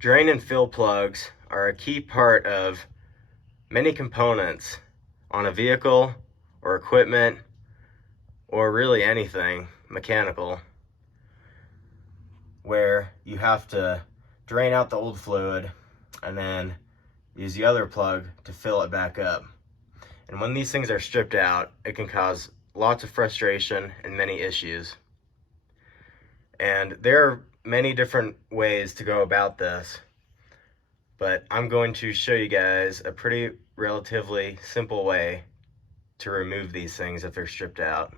Drain and fill plugs are a key part of many components on a vehicle or equipment or really anything mechanical, where you have to drain out the old fluid and then use the other plug to fill it back up. And when these things are stripped out, it can cause lots of frustration and many issues. And there are many different ways to go about this, but I'm going to show you guys a pretty relatively simple way to remove these things if they're stripped out.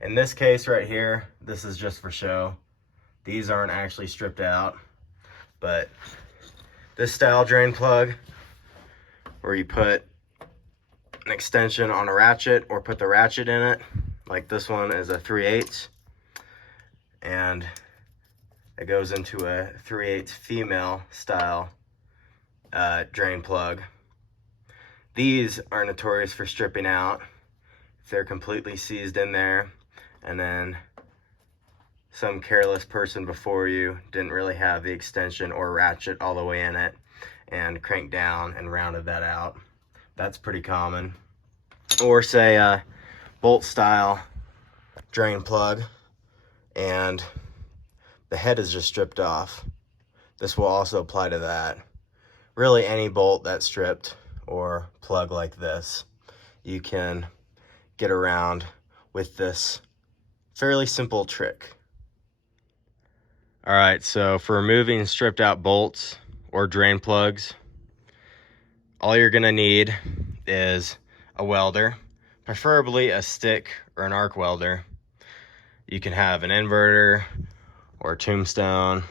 In this case right here, this is just for show. These aren't actually stripped out, but this style drain plug, where you put an extension on a ratchet or put the ratchet in it, like this one is a 3/8, and it goes into a 3/8 female style drain plug. These are notorious for stripping out if they're completely seized in there, and then some careless person before you didn't really have the extension or ratchet all the way in it and cranked down and rounded that out. That's pretty common. Or say a bolt style drain plug and the head is just stripped off. This will also apply to that. Really, any bolt that's stripped or plug like this, you can get around with this fairly simple trick. All right, so for removing stripped out bolts or drain plugs, all you're gonna need is a welder, preferably a stick or an arc welder. You can have an inverter or a tombstone,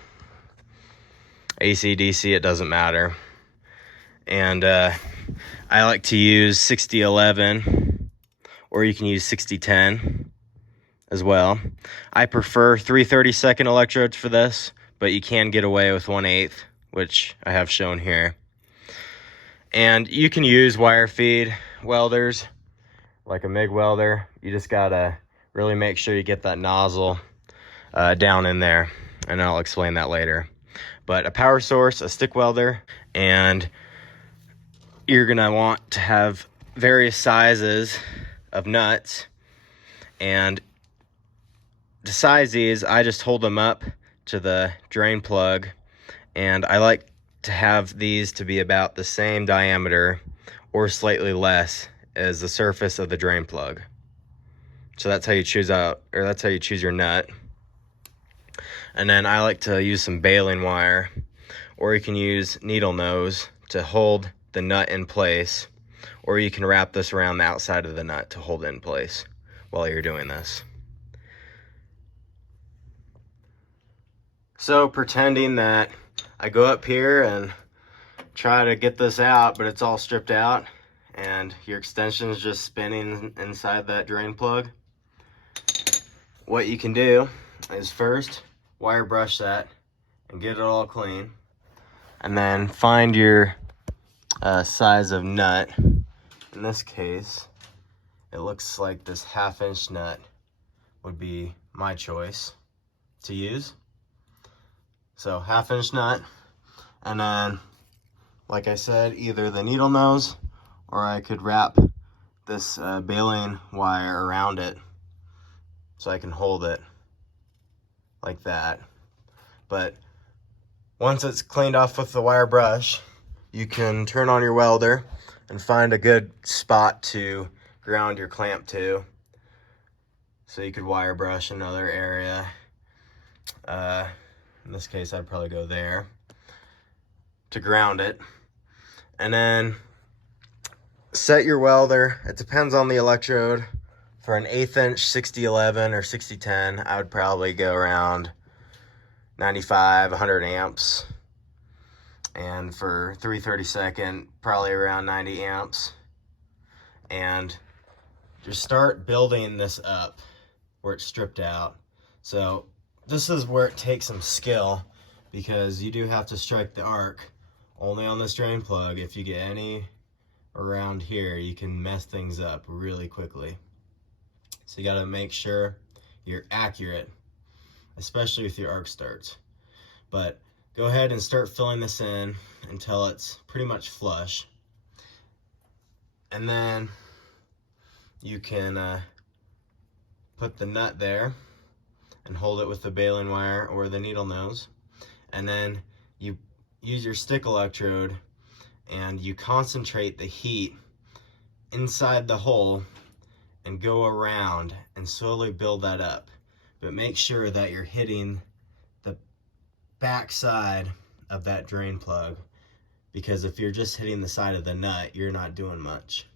AC, DC, it doesn't matter. And I like to use 6011, or you can use 6010 as well. I prefer 3/32 electrodes for this, but you can get away with 1/8, which I have shown here. And you can use wire feed welders, like a MIG welder. You just gotta really make sure you get that nozzle down in there, and I'll explain that later. But a power source, a stick welder, and you're gonna want to have various sizes of nuts. And to size these, I just hold them up to the drain plug, and I like to have these to be about the same diameter or slightly less as the surface of the drain plug. So that's how you choose your nut. And then I like to use some baling wire, or you can use needle nose to hold the nut in place, or you can wrap this around the outside of the nut to hold it in place while you're doing this. So pretending that I go up here and try to get this out, but it's all stripped out and your extension is just spinning inside that drain plug. What you can do is first wire brush that and get it all clean, and then find your size of nut. In this case, it looks like this 1/2 inch nut would be my choice to use. So 1/2 inch nut, and then, like I said, either the needle nose, or I could wrap this baling wire around it so I can hold it like that. But once it's cleaned off with the wire brush, you can turn on your welder and find a good spot to ground your clamp to. So you could wire brush another area. In this case, I'd probably go there to ground it. And then set your welder. It depends on the electrode. For an 1/8 inch 6011 or 6010, I would probably go around 95, 100 amps. And for 3/32, probably around 90 amps. And just start building this up where it's stripped out. So this is where it takes some skill, because you do have to strike the arc only on this drain plug. If you get any around here, you can mess things up really quickly. So you got to make sure you're accurate, especially with your arc starts. But go ahead and start filling this in until it's pretty much flush. And then you can put the nut there and hold it with the baling wire or the needle nose. And then you use your stick electrode and you concentrate the heat inside the hole and go around and slowly build that up. But make sure that you're hitting the back side of that drain plug, because if you're just hitting the side of the nut, you're not doing much.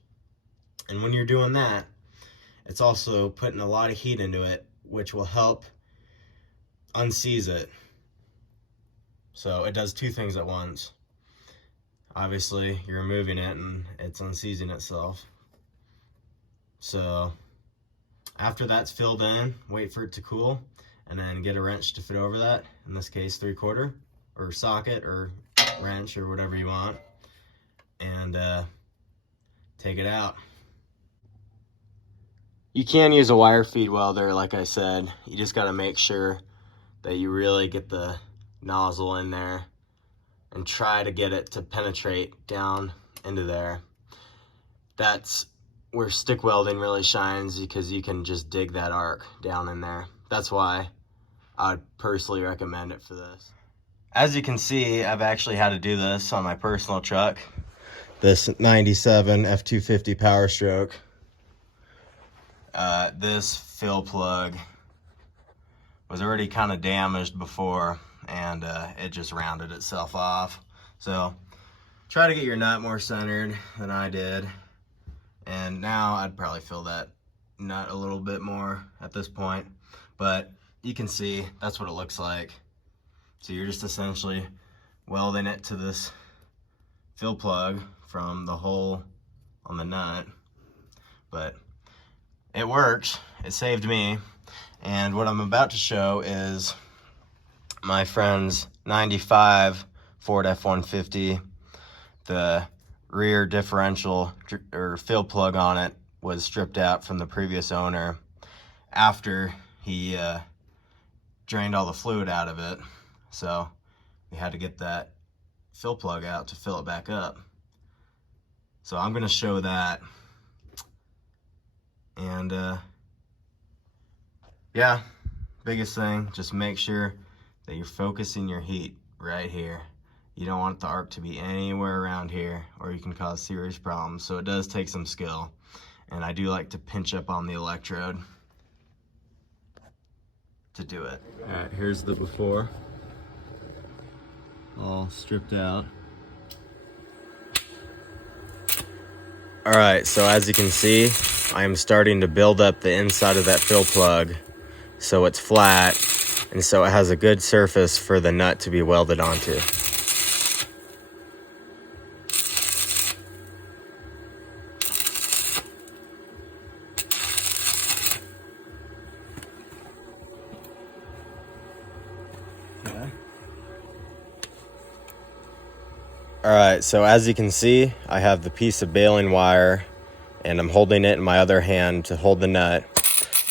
And when you're doing that, it's also putting a lot of heat into it, which will help unseize it. So it does two things at once. Obviously, you're removing it and it's unseizing itself. So after that's filled in, wait for it to cool, and then get a wrench to fit over that. In this case, 3/4, or socket, or wrench, or whatever you want, and take it out. You can use a wire feed welder, like I said. You just got to make sure that you really get the nozzle in there and try to get it to penetrate down into there. That's where stick welding really shines, because you can just dig that arc down in there. That's why I'd personally recommend it for this. As you can see, I've actually had to do this on my personal truck, this 97 F250 Power Stroke. This fill plug was already kind of damaged before, and it just rounded itself off. So try to get your nut more centered than I did. And now I'd probably fill that nut a little bit more at this point, but you can see that's what it looks like. So you're just essentially welding it to this fill plug from the hole on the nut. But it works. It saved me. And what I'm about to show is my friend's 95 Ford F-150. The rear differential or fill plug on it was stripped out from the previous owner after he drained all the fluid out of it. So we had to get that fill plug out to fill it back up. So I'm going to show that. And yeah, biggest thing, just make sure that you're focusing your heat right here. You don't want the arc to be anywhere around here, or you can cause serious problems. So it does take some skill, and I do like to pinch up on the electrode to do it. All right, here's the before, all stripped out. All right, so as you can see, I am starting to build up the inside of that fill plug so it's flat, and so it has a good surface for the nut to be welded onto. Alright, so as you can see, I have the piece of baling wire and I'm holding it in my other hand to hold the nut,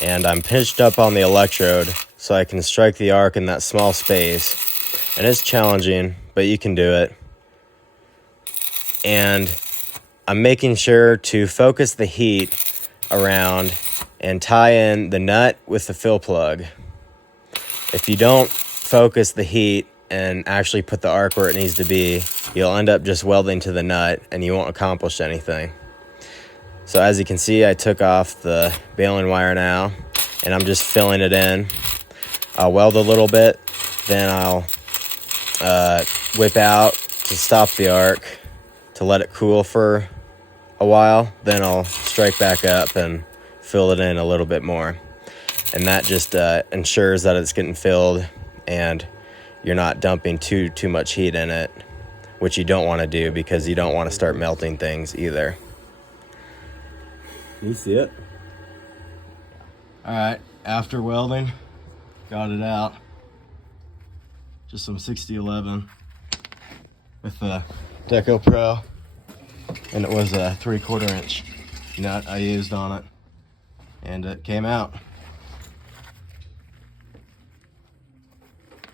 and I'm pinched up on the electrode so I can strike the arc in that small space. And it's challenging, but you can do it. And I'm making sure to focus the heat around and tie in the nut with the fill plug. If you don't focus the heat and actually put the arc where it needs to be, you'll end up just welding to the nut and you won't accomplish anything. So as you can see, I took off the baling wire now and I'm just filling it in. I'll weld a little bit, then I'll whip out to stop the arc to let it cool for a while. Then I'll strike back up and fill it in a little bit more. And that just ensures that it's getting filled and you're not dumping too much heat in it, which you don't want to do because you don't want to start melting things either. You see it? All right, after welding, got it out. Just some 6011 with the Deco Pro, and it was a 3/4 inch nut I used on it, and it came out.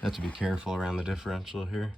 Have to be careful around the differential here.